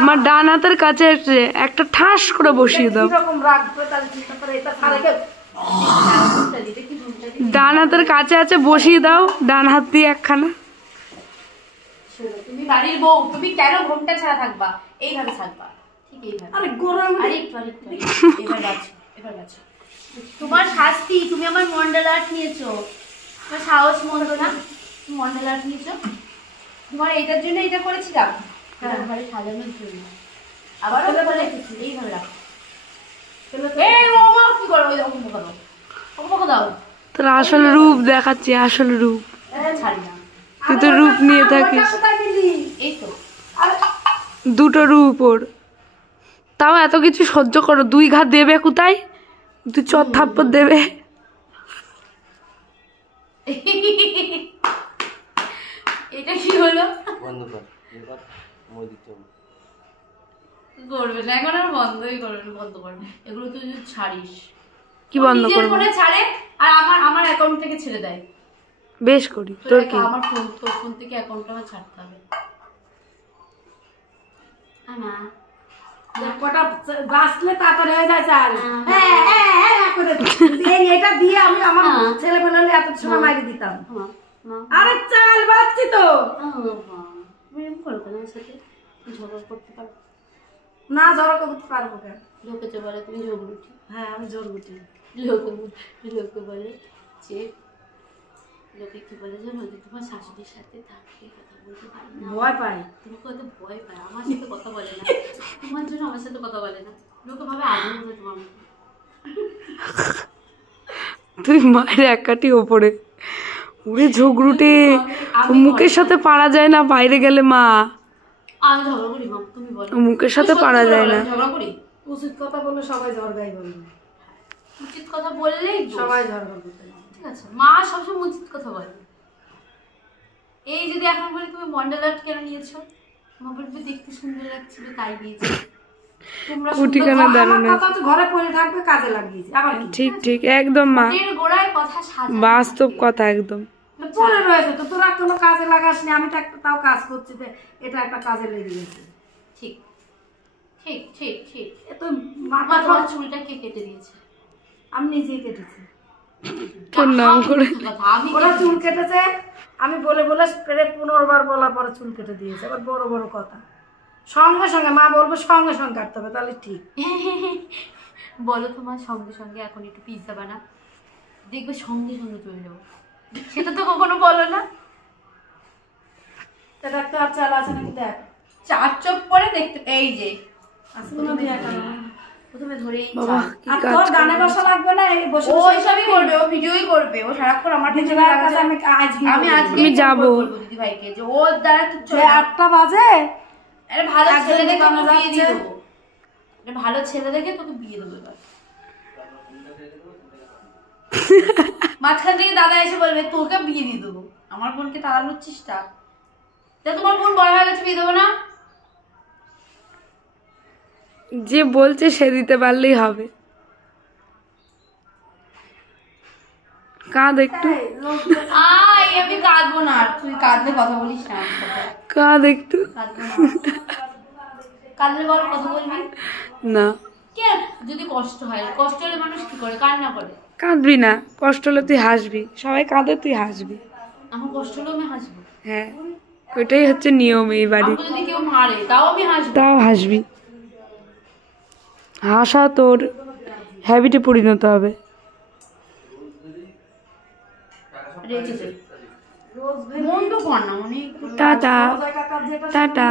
আমার ডান হাতের কাছে একটা ঠাস করে বসিয়ে দাও। ডান হাতের কাছে আছে, বসিয়ে দাও ডান হাত দিয়ে একখানা। তুমি বাড়ির বউ, তুমি কেন ঘোমটা ছাড়া থাকবা? এইভাবে থাকবা, ঠিক এইভাবে। আরে গরম, এবার বাঁচো, এবার বাঁচো। তোমার শাস্তি, তুমি আমার মন্ডল আর্ট নিয়েছো, তোমার সাহস মন্দ না, তুমি মন্ডল আর্ট নিয়েছো। তোমার এটার জন্য এটা করেছিলাম, ঘরে সাজানোর জন্য। আবার বলে এইভাবে রাখো। এই ও মা কি করো? ওই রকম করো, ওকে দাও। তোর আসল রূপ দেখাচ্ছি, আসল রূপ। ছাড়ি না, তুই তো রূপ নিয়ে থাকিস। এই তো দুটো রূপ ওর, তাও এত কিছু সহ্য করো। 2 ঘা দেবে কোথায়? 2 চর থাপ্পড় দেবে। এটা কি হলো? বন্ধ কর, এবার মই দিতে হবে। করবে না এখন, আর বন্ধই করবে, বন্ধ করবে। এগুলো তুই যদি ছাড়িস। কি বন্ধ করব? ফোনে ছাড়ে আর আমার অ্যাকাউন্ট থেকে ছেড়ে দেয়। বেশ করি, তোর কি? আমার তোর ফোন থেকে অ্যাকাউন্টটা আমার ছাড়তে হবে। না কটা বাঁচলে তাড়াতাড়ি হয়ে যায়। চাল এটা দিয়ে আমি আমার ছেলে পেলে এত সময় মাইরে দিতাম। আরে চাল বাঁচছি তো। ঝগড়া করতে পারো না? ঝগড়া করতে পারবো কেন? লোকে যে বলে তুমি ঝগড়ুটি। হ্যাঁ আমি ঝগড়ুটি। লোকে বলে যে, লোকে কি বলে জানো, যে তোমার শাশুড়ির সাথে থাকতে কথা বলতে পারে না, ভয় পায়। তুমি কত ভয় পায়, আমার সাথে কথা বলে না, তোমার জন্য আমার সাথে কথা বলে না। লোকে ভাবে আগুন হবে তোমার মতো। তুই মায়ের এক কাটি ওপরে উড়ে ঝগড়ুটে, মুখের সাথে পারা যায় না বাইরে গেলে। মা আমি ঝগড়া করি মা, তুমি বলো। মুখের সাথে পারা যায় না। ঝগড়া করি? উচিত কথা বললে সবাই ঝগড়াই বলবে। উচিত কথা বললেই সবাই ঝগড়া করতে। ঠিক আছে, মা সবসময় উচিত কথা বলে। এই যদি এখন বলি তুমি মন্ডল আর্ট কেন নিয়েছো, মা বলবে দেখতে সুন্দর লাগছিল তাই নিয়েছি। তোমরা ঘরে পড়ে থাকবে, কাজে লাগিয়েছি। আবার ঠিক ঠিক একদম মা, গোড়ায় কথা সাজা, বাস্তব কথা একদম। পড়ে রয়েছে তো, তোরা কোনো কাজে লাগাসনি, আমি তো একটা তাও কাজ করছি, এটা একটা কাজে লেগে গেছে। ঠিক ঠিক ঠিক ঠিক। তো মাথা তোমার চুলটা কে কেটে দিয়েছে? আমি নিজেই কেটেছি। তোর নাম করে ওরা চুল কেটেছে, আমি বলে বলে 15 বার বলার পরে চুল কেটে দিয়েছে। আবার বড় বড় কথা, সঙ্গে সঙ্গে মা বলবো সঙ্গে সঙ্গে কাটতে হবে, তাহলে ঠিক। বলো তোমার সঙ্গে সঙ্গে এখন একটু পিৎজা বানা, দেখবে সঙ্গে সঙ্গে চলে যাবো। সেটা তো কখনো বলো না। এটা একটা চাল আছে নাকি দেখ, 4 চোখ পরে দেখতে। এই যে প্রথমে ধরেই আর তোর গানে বসা লাগবে না, এই বসে ও সবই করবে, ও ভিডিওই করবে, ও সারাক্ষণ আমার কাছে। আমি যাব দিদি ভাইকে যে ওর দ্বারা তো 8টা বাজে। আরে ভালো ছেলে দেখে তোকে বিয়ে দিয়ে দেবো, আরে ভালো ছেলে দেখে তোকে বিয়ে দেবো। এবার মাঝখান থেকে দাদা এসে বলবে তোকে বিয়ে দিয়ে দেবো। আমার বোনকে তাড়ানোর চেষ্টা, তোমার বোন বড় হয়ে গেছে, বিয়ে দেবো না। যে বলছে সে দিতে পারলেই হবে। কাঁদ একটু। আমি কাঁদবো না, তুই কাঁদলে কথা বলিস না। কাঁদ একটু। কাঁদলে বল, কথা বলবি না। কেন? যদি কষ্ট হয়, কষ্ট হলে মানুষ কি করে? কান্না করে। কাঁদবি না, কষ্ট হলে তুই হাসবি। সবাই কাঁদে, তুই হাসবি। আমার কষ্ট হলে আমি হাসবো। হ্যাঁ, ওইটাই হচ্ছে নিয়ম এই বাড়ি। যদি কেউ মারে তাও আমি হাসবো। তাও হাসবি। হাসা তোর হ্যাবিটে পরিণত হবে। মন্দ কর না, টাটা টাটা।